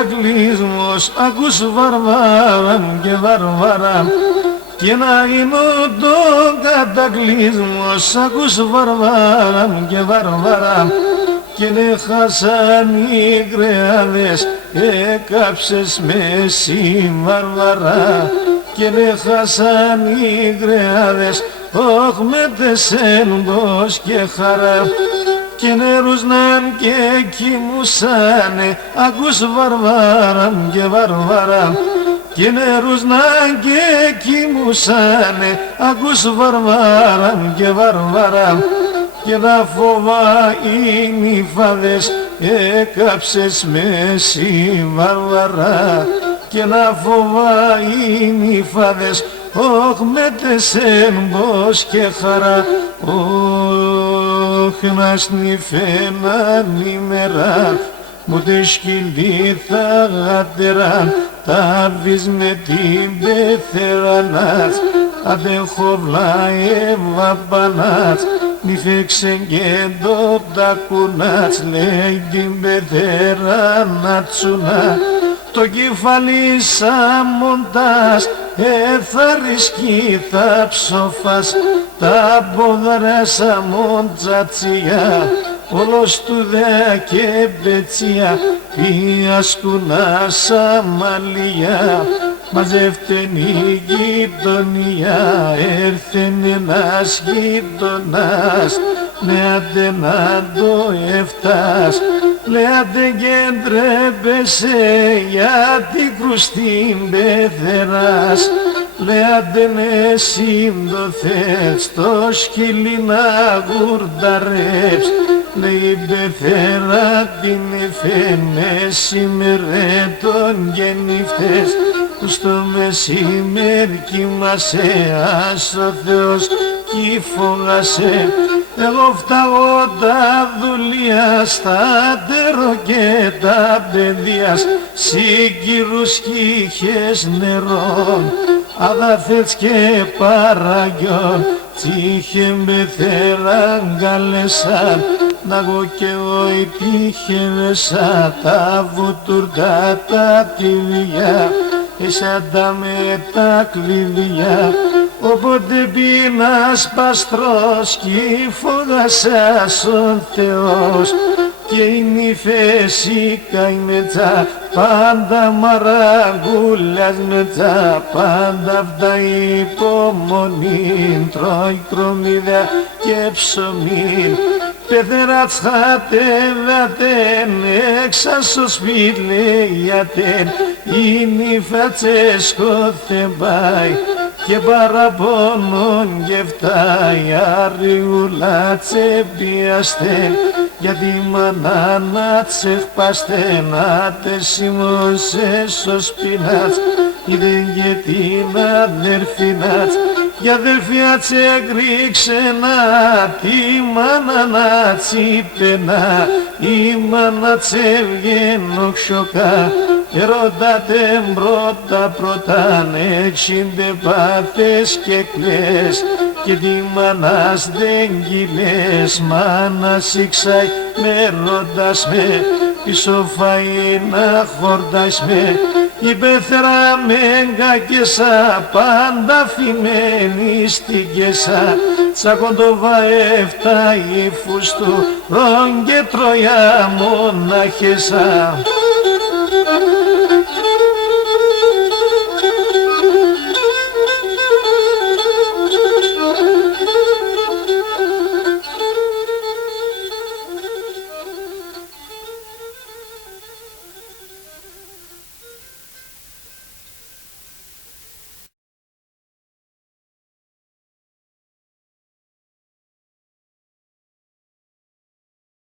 κατακλείσμος, ακούς Βαρβάρα και Βαρβάρα, και να είναι το κατακλείσμος, ακούς Βαρβάρα και Βαρβάρα, και ναι χάσαν οι κρεάδες, έκαψες με εσύ Βαρβάρα, και ναι χάσαν οι κρεάδες, όχ με τεσέντος και χαρά, και νερούσναν και κοιμούσανε, ακούς Βαρβάρα και Βαρβάρα, και νερούσναν και κοιμούσανε, ακούς Βαρβάρα και Βαρβάρα, και τα φόβα οι νυφάδες, έκαψες με εσύ Βαρβάρα, και να φόβα οι νυφάδες, όχ με τεσέντος και χαρά, όχ να σνιφέναν ημέρα, μου τη σκυλή θα γατεράν, τα βεις με την πεθερανάτ, αντεχόβλα εβαπανάτ, μη φέξεν και το τα κουνάτ, λέει την πεθερανάτσουνα, το κεφάλι σαν μοντάς, θα ρισκεί θα ψοφάς, τα πόδρα σαν μοντζατσιά, όλος του δέα και πετσιά, πια σκουνά σαν μαλλιά, μαζεύτεν η γειτονιά, έρθεν ένας γειτονάς, λέατε να το εφτάς, λέατε και ντρέπεσαι γιατί κρουστήν πεθεράς, λέατε ναι συντοθές το σκυλί να γουρταρέψ, λέει πεθέρα την εφένε σήμερε τον γεννηφτές, που στο μεσημέρι κοιμάσαι, ας ο Θεός κι φόγασε. Εγώ φταγώ τα δουλειά στα τερό και τα παιδείας, συγκυρούς κι είχες νερό, αδαθέτς και παραγιόν, τσίχε με θέραν καλεσάν, να εγώ κι εγώ υπήρχε μέσα τα βουτουρκά τα τυλιά, εσάν τα με τα κλειδιά. Όποτε πίνας παστρός κι φόγασας ο Θεός, και η νυφές η καημετζά, πάντα μαραγκούλας μετζά, πάντα αυτά υπομονή, τρώει κρομίδια και ψωμί. Πεθερά τσχατεύατεν, έξα στο σπίτι λέγιατεν, η νύφα τσέσκοθε πάει, και παραπονών και φτάει, αριούλα τσεπιαστεν, γιατί μάνα να τσεχπαστεν, να τε σημώσες ο σπινάτς, είδε και την αδερφινάτς, η αδερφιά τσεκρίξε να, τη μάνα να τσίπαινα, η μάνα τσεβγαίνω ξοκά, ερωτάτε πρώτα πρώτα, έξιντε πάθες και κλαις, και τη μάνας δεν κυλές, μάνα σήξαι με ρωτάς με, πίσω φαΐ να χορτάς με, η πεθερά μέγα και σα, πάντα φημένη στην κεσά, τσακοντοβά εφτά η φουστού, ρον και τροιά μονάχεσα.